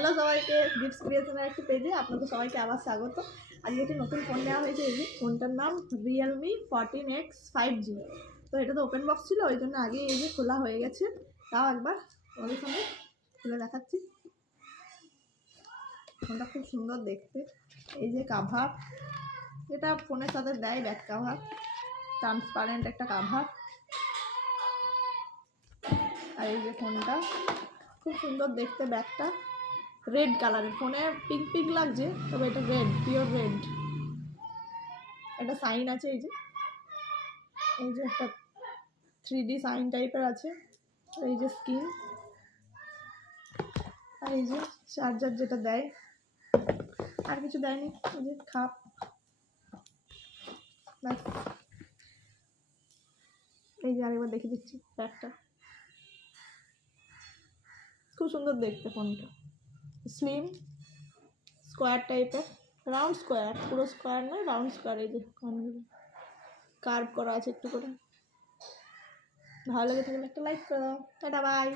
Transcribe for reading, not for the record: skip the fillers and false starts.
Hello সবাইকে, gifts ক্রিয়েশনের একটি পেজে আপনাদের সবাইকে আবার স্বাগত। আজকে একটি নতুন ফোন নেওয়া হয়েছে। এই যে ফোনটার নাম Realme 14X 5G। তো এটা তো ওপেন বক্স ছিল, ওই জন্য আগে এই যে খোলা হয়ে গেছে। তাও একবার আমাদের সঙ্গে খুলে দেখাচ্ছি। ফোনটা খুব সুন্দর দেখতে। এই যে কাভার, এটা ফোনের সাথে দেয় ব্যাক কাভার, ট্রান্সপারেন্ট একটা কাভার। আর এই যে ফোনটা খুব সুন্দর দেখতে, ব্যাকটা রেড কালারের। ফোনে পিঙ্ক পিঙ্ক লাগছে, তবে এটা রেড, পিওর রেড। একটা সাইন আছে, এই যে একটা 3D সাইন টাইপের আছে। এই যে স্ক্রিন, আর এই যে চার্জার যেটা দেয়, আর কিছু দেয়নি। এই যে খাপ, ব্যাস। এই যে আরেকবার দেখে দিচ্ছি ব্যাগটা, খুব সুন্দর দেখতে। ফোনটা স্লিম স্কোয়ার টাইপের, রাউন্ড স্কোয়ার, পুরো স্কোয়ার নয়, রাউন্ড স্কোয়ার। এই যে কার্ভ করা আছে একটু করে। ভালো লাগে থাকলে একটা লাইক করে দাও। টাটা, বাই।